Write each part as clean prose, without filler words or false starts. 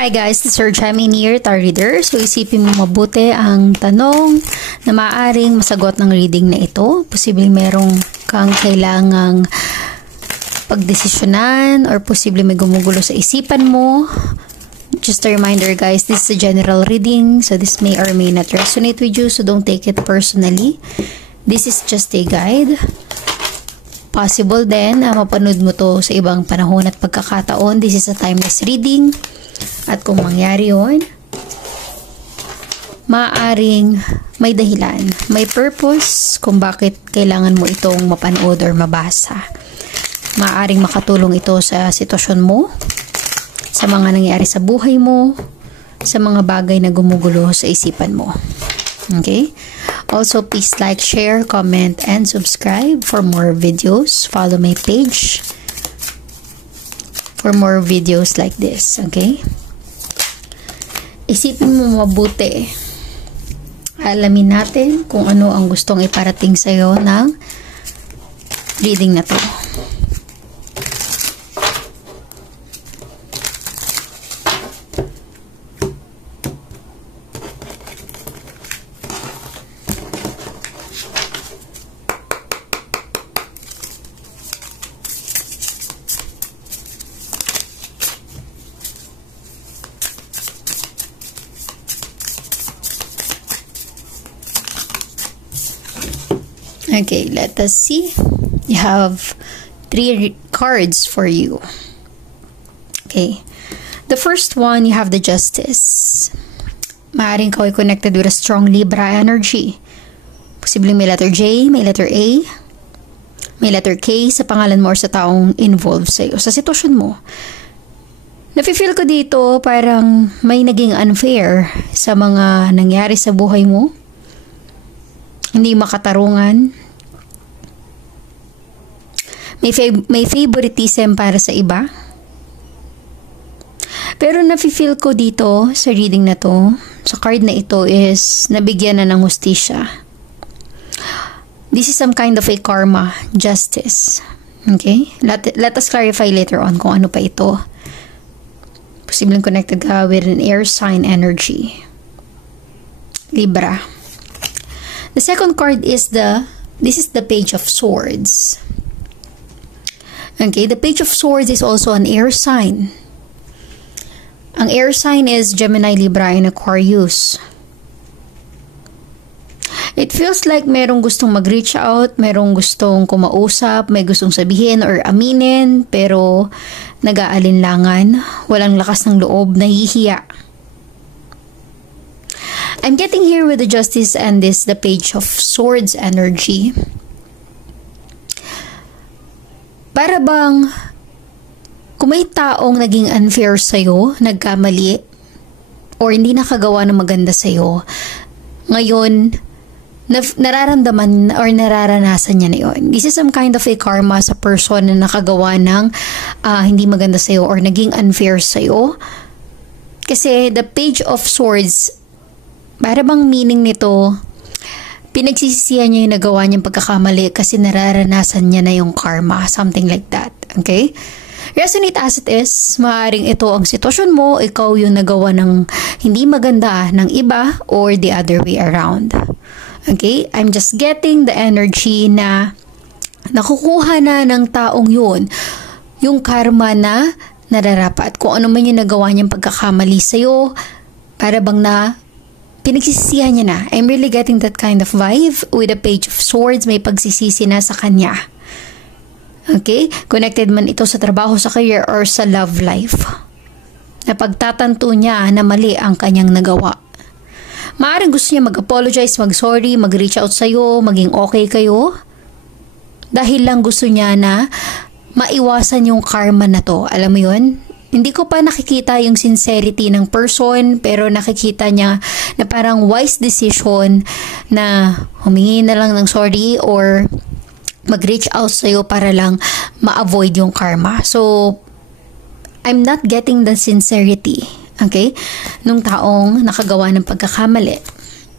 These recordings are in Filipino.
Hi guys, this is Sir Gemini here, Tarot Reader. So isipin mo mabuti ang tanong na maaaring masagot ng reading na ito. Posibleng merong kang kailangang pagdesisyonan or posibleng may gumugulo sa isipan mo. Just a reminder guys, this is a general reading, so this may or may not resonate with you, so don't take it personally. This is just a guide. Possible din na mapanood mo to sa ibang panahon at pagkakataon. This is a timeless reading. At kung mangyari yun, maaaring may dahilan, may purpose kung bakit kailangan mo itong mapanood or mabasa. Maaaring makatulong ito sa sitwasyon mo, sa mga nangyari sa buhay mo, sa mga bagay na gumugulo sa isipan mo. Okay? Also, please like, share, comment, and subscribe for more videos. Follow my page for more videos like this. Okay? Isipin mo mabuti. Alamin natin kung ano ang gustong iparating sa'yo ng reading na to. Okay, let us see. You have 3 cards for you. Okay. The first one, you have the Justice. Maaaring ikaw ay connected with a strong Libra energy. Posibleng may letter J, may letter A, may letter K sa pangalan mo or sa taong involved sa'yo, sa sitwasyon mo. Nafe-feel ko dito parang may naging unfair sa mga nangyari sa buhay mo. Hindi makatarungan. May favoritism para sa iba. Pero nafe-feel ko dito sa reading na to, sa card na ito, is nabigyan na ng hustisya. This is some kind of a karma, justice. Okay? Let us clarify later on kung ano pa ito. Posibleng connected ka with an air sign energy. Libra. The second card is this is the Page of Swords. Okay, the Page of Swords is also an air sign. Ang air sign is Gemini, Libra, and Aquarius. It feels like merong gustong mag-reach out, merong gustong kumausap, may gustong sabihin or aminin, pero nag-aalinlangan, walang lakas ng loob, nahihiya. I'm getting here with the Justice and the Page of Swords energy. Para bang kung may taong naging unfair sa'yo, nagkamali, or hindi nakagawa ng maganda sa'yo, ngayon, nararamdaman or nararanasan niya na yun. This is some kind of a karma sa person na nakagawa ng hindi maganda sa'yo or naging unfair sa'yo. Kasi the Page of Swords, para bang meaning nito, pinagsisisihan niya yung nagawa niyang pagkakamali kasi nararanasan niya na yung karma. Something like that. Okay? Resonate as it is. Maaaring ito ang sitwasyon mo. Ikaw yung nagawa ng hindi maganda ng iba or the other way around. Okay? I'm just getting the energy na nakukuha na ng taong yun yung karma na nararapat. Kung ano man yung nagawa niyang pagkakamali sa'yo, para bang na pinagsisisihan niya na. I'm really getting that kind of vibe with the Page of Swords. May pagsisisi na sa kanya. Okay? Connected man ito sa trabaho, sa career, or sa love life. Napagtatanto niya na mali ang kanyang nagawa. Maaaring gusto niya mag-apologize, mag-sorry, mag-reach out sa'yo, maging okay kayo. Dahil lang gusto niya na maiwasan yung karma na to. Alam mo yun? Hindi ko pa nakikita yung sincerity ng person, pero nakikita niya na parang wise decision na humingi na lang ng sorry or mag-reach out sa'yo para lang ma-avoid yung karma. So, I'm not getting the sincerity, okay, nung taong nakagawa ng pagkakamali.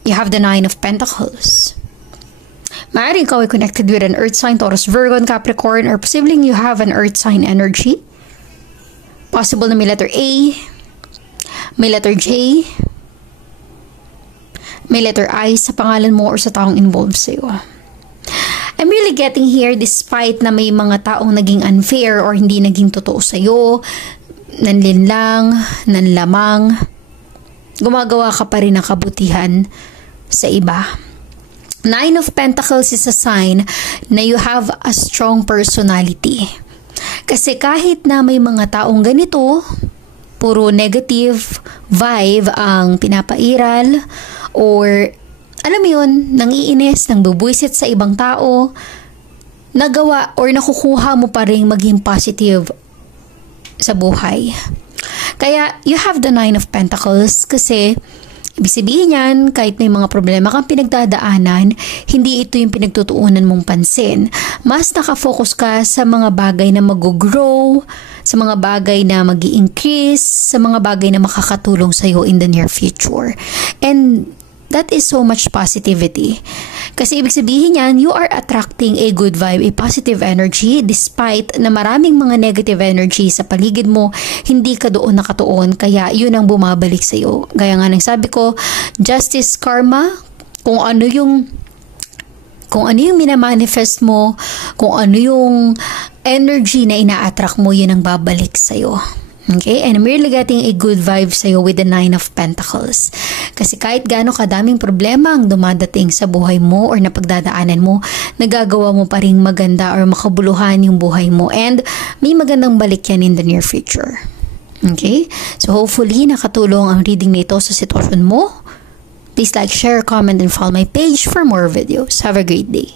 You have the 9 of Pentacles. Maaaring ikaw ay connected with an earth sign, Taurus, Virgo, Capricorn, or posibleng you have an earth sign energy. Possible na may letter A, May letter J, may letter I sa pangalan mo or sa taong involved sa'yo. I'm really getting here despite na may mga taong naging unfair or hindi naging totoo sa'yo, nanlinlang, nanlamang, gumagawa ka pa rin ng kabutihan sa iba. Nine of Pentacles is a sign na you have a strong personality. Kasi kahit na may mga taong ganito, puro negative vibe ang pinapairal or alam mo yun, nangiinis, nangbubuisit sa ibang tao, nagawa or nakukuha mo pa rin maging positive sa buhay. Kaya you have the Nine of Pentacles kasi ibig sabihin yan, kahit may mga problema kang pinagdadaanan, hindi ito yung pinagtutuunan mong pansin. Mas nakafocus ka sa mga bagay na mag-grow, sa mga bagay na mag-i-increase, sa mga bagay na makakatulong sa'yo in the near future. And that is so much positivity. Kasi ibig sabihin yan, you are attracting a good vibe, a positive energy, despite na maraming mga negative energy sa paligid mo, hindi ka doon nakatuon, kaya yun ang bumabalik sa'yo. Gaya nga ng sabi ko, justice, karma, kung ano yung minamanifest mo, kung ano yung energy na ina-attract mo, yun ang babalik sa'yo. Okay? And I'm really getting a good vibe sa'yo with the Nine of Pentacles. Kasi kahit gaano kadaming problema ang dumadating sa buhay mo or napagdadaanan mo, nagagawa mo pa rin maganda or makabuluhan yung buhay mo. And may magandang balik yan in the near future. Okay? So hopefully, nakatulong ang reading nito sa sitwasyon mo. Please like, share, comment, and follow my page for more videos. Have a great day.